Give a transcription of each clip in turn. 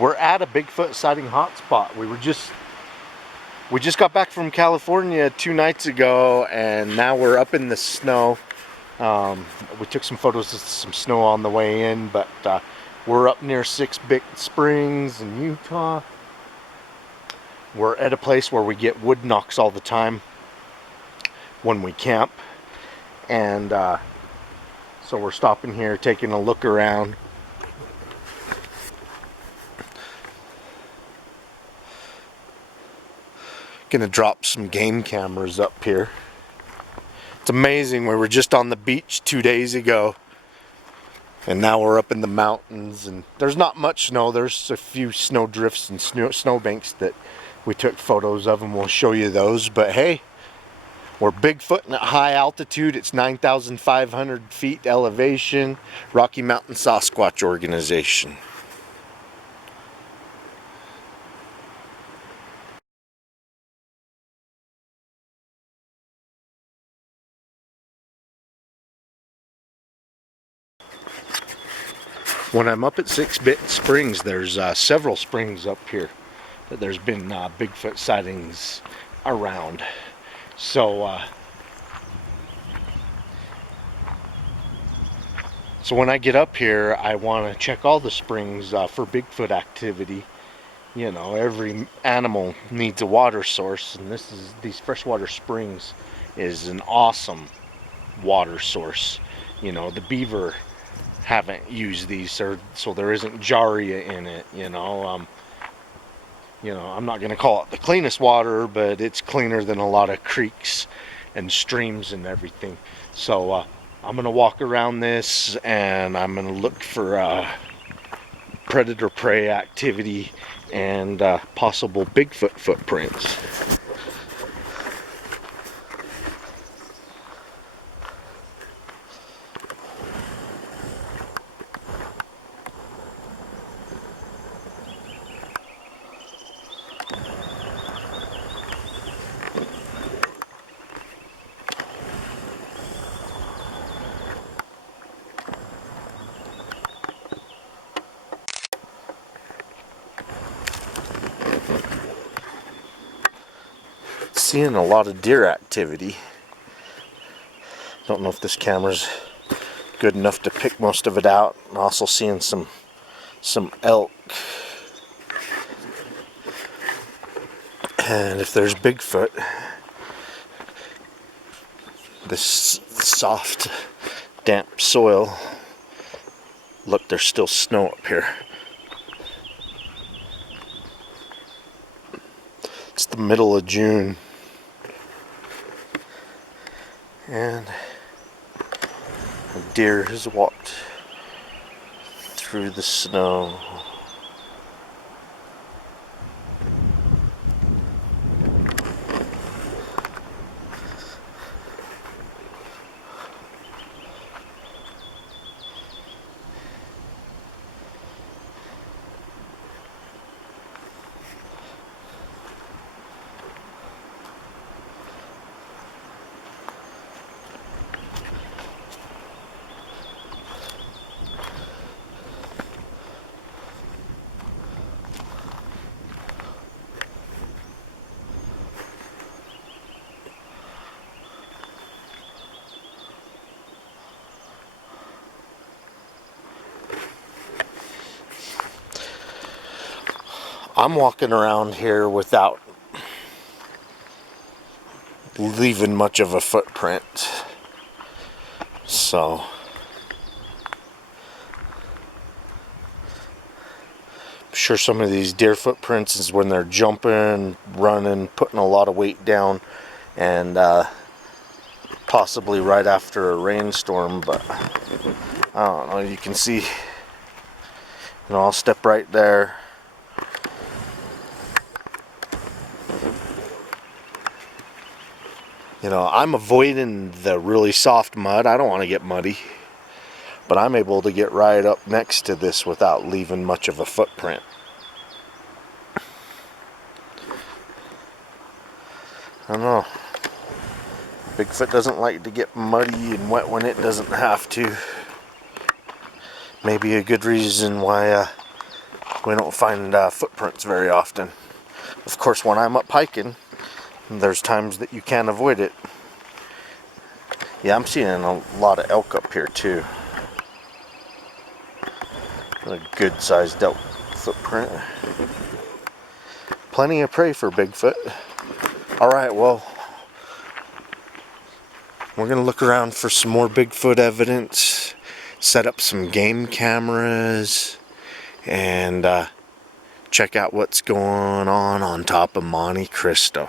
We're at a Bigfoot sighting hotspot. We just got back from California 2 nights ago, and now we're up in the snow. We took some photos of some snow on the way in, but we're up near Six Big Springs in Utah. We're at a place where we get wood knocks all the time when we camp, and so we're stopping here, taking a look around. Gonna drop some game cameras up here. It's amazing, we were just on the beach 2 days ago, and now we're up in the mountains, and there's not much snow. There's a few snow drifts and snow banks that we took photos of, and we'll show you those. But hey, we're Bigfoot at high altitude. It's 9,500 feet elevation. Rocky Mountain Sasquatch organization. When I'm up at Six Big Springs, there's several springs up here that there's been Bigfoot sightings around. So when I get up here, I want to check all the springs for Bigfoot activity. You know, every animal needs a water source, and these freshwater springs is an awesome water source. You know, the beaver haven't used these, so there isn't Jaria in it. You know, I'm not going to call it the cleanest water, but it's cleaner than a lot of creeks and streams and everything. So I'm going to walk around this, and I'm going to look for predator-prey activity and possible Bigfoot footprints. Seeing a lot of deer activity. Don't know if this camera's good enough to pick most of it out. I'm also seeing some elk. And if there's Bigfoot, this soft, damp soil. Look, there's still snow up here. It's the middle of June. And a deer has walked through the snow. I'm walking around here without leaving much of a footprint. So I'm sure some of these deer footprints is when they're jumping, running, putting a lot of weight down, and possibly right after a rainstorm, but I don't know. You can see, I'll step right there. I'm avoiding the really soft mud. I don't want to get muddy, but I'm able to get right up next to this without leaving much of a footprint. I don't know. Bigfoot doesn't like to get muddy and wet when it doesn't have to. Maybe a good reason why We don't find footprints very often. Of course, when I'm up hiking, there's times that you can't avoid it. Yeah, I'm seeing a lot of elk up here too. A good sized elk footprint. Plenty of prey for Bigfoot. Alright, well, we're going to look around for some more Bigfoot evidence, set up some game cameras, and check out what's going on top of Monte Cristo.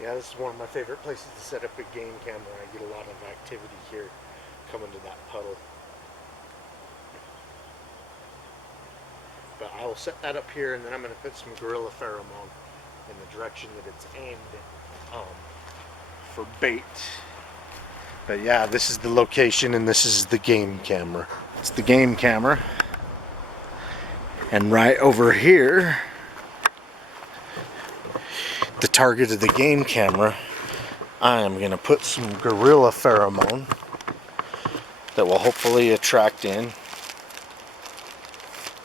Yeah, this is one of my favorite places to set up a game camera. I get a lot of activity here coming to that puddle. But I will set that up here, and then I'm going to put some gorilla pheromone in the direction that it's aimed for bait. But yeah, this is the location, and this is the game camera. It's the game camera. And right over here, the target of the game camera, I am going to put some gorilla pheromone that will hopefully attract in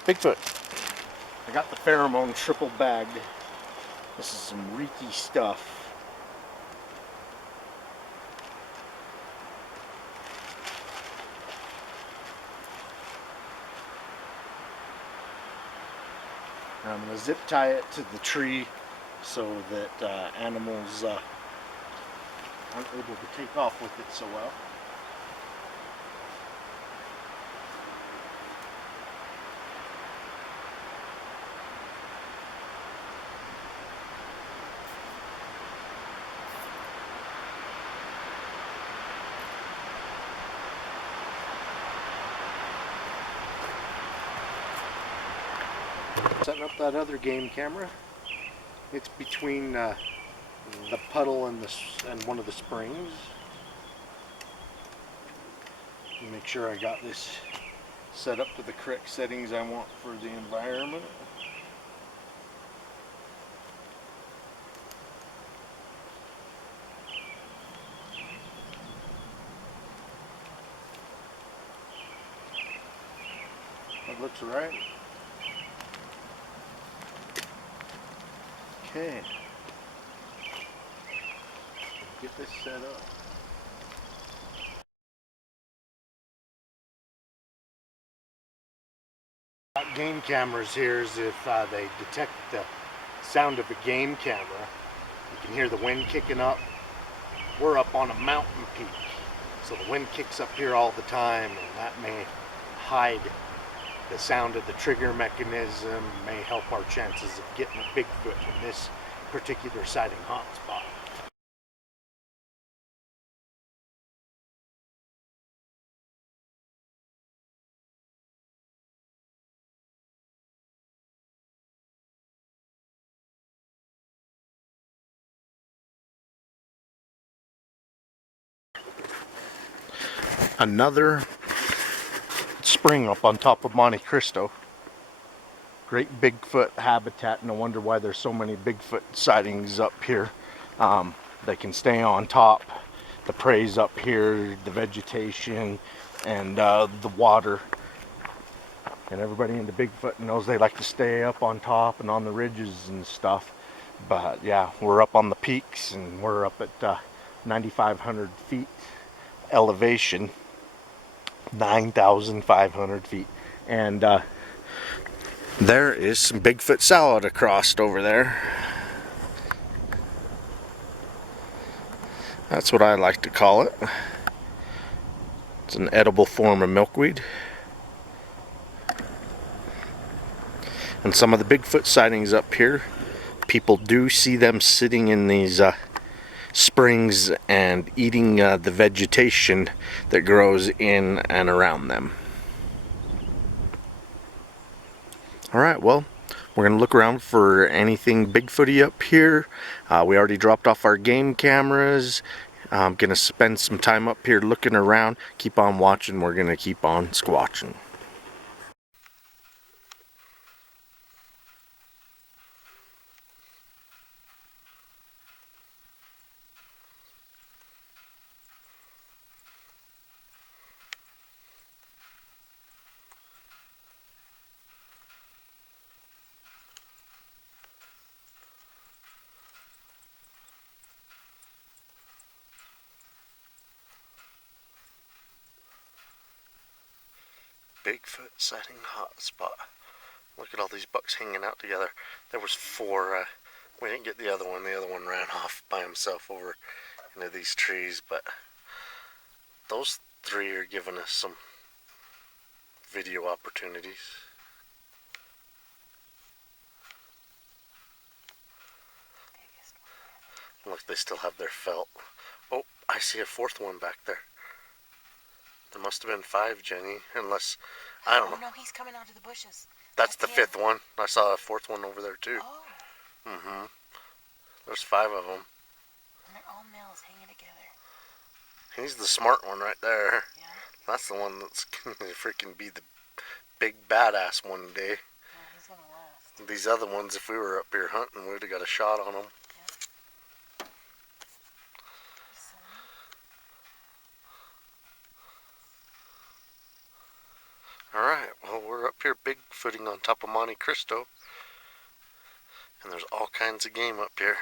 Bigfoot. I got the pheromone triple bagged. This is some reeky stuff. And I'm going to zip tie it to the tree so that animals aren't able to take off with it so well. Setting up that other game camera. It's between the puddle and one of the springs. Make sure I got this set up to the correct settings I want for the environment. That looks right. Okay. Get this set up. Game cameras here is if they detect the sound of a game camera, you can hear the wind kicking up. We're up on a mountain peak, so the wind kicks up here all the time, and that may hide the sound of the trigger mechanism, may help our chances of getting a Bigfoot in this particular sighting hotspot. Another spring up on top of Monte Cristo. Great Bigfoot habitat. No wonder why there's so many Bigfoot sightings up here. They can stay on top. The prey's up here, the vegetation, and the water. And everybody into Bigfoot knows they like to stay up on top and on the ridges and stuff. But yeah, we're up on the peaks, and we're up at 9,500 feet elevation. 9,500 feet. And there is some Bigfoot salad across over there. That's what I like to call it. It's an edible form of milkweed. And some of the Bigfoot sightings up here, people do see them sitting in these springs and eating the vegetation that grows in and around them. Alright, well, we're going to look around for anything Bigfooty up here. We already dropped off our game cameras. I'm going to spend some time up here looking around. Keep on watching. We're going to keep on squatching. Bigfoot sighting hotspot. Look at all these bucks hanging out together. There was 4. We didn't get the other one. The other one ran off by himself over into these trees, but those 3 are giving us some video opportunities. Look, they still have their felt. Oh, I see a 4th one back there. There must have been 5, Jenny, unless, I don't know. Oh no, he's coming out of the bushes. That's the 5th one. I saw a 4th one over there too. Oh. Mm-hmm. There's 5 of them. And they're all males hanging together. He's the smart one right there. Yeah. That's the one that's gonna freaking be the big badass one day. Yeah, he's gonna last. These other ones, if we were up here hunting, we would have got a shot on them. Yeah. Alright, well, we're up here bigfooting on top of Monte Cristo. And there's all kinds of game up here.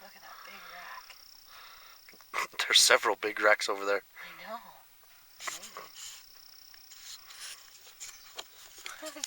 Look at that big rack. There's several big racks over there. I know. Amazing.